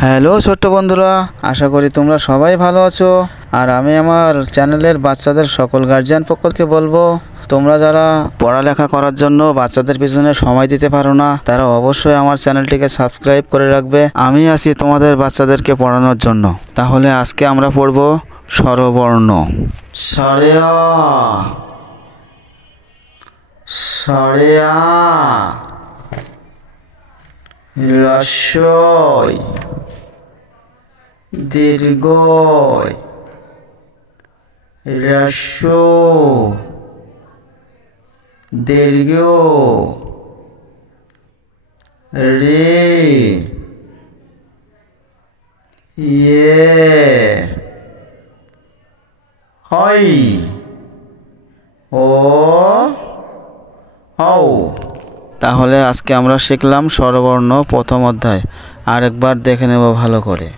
Hello ছোট্ট বন্ধুরা, আশা করি তোমরা সবাই ভালো আছো। আর আমি আমার চ্যানেলের বাচ্চাদের সকল গার্জিয়ান পক্ষকে বলবো, তোমরা যারা পড়ালেখা করার জন্য বাচ্চাদের পিছনে সময় দিতে পারো না, তারা অবশ্যই আমার চ্যানেলটিকে সাবস্ক্রাইব করে রাখবে। আমি আছি তোমাদের বাচ্চাদেরকে পড়ানোর জন্য। তাহলে আজকে আমরা পড়ব স্বরবর্ণ। সরে আ, সরে আ, রস্বই, দীর্ঘই, হ্রস্ব, দীর্ঘ, রে, ইয়ে, হয়, ও, ঔ। তাহলে আজকে আমরা শিখলাম স্বরবর্ণ প্রথম অধ্যায়। আরেকবার দেখে নেব ভালো করে।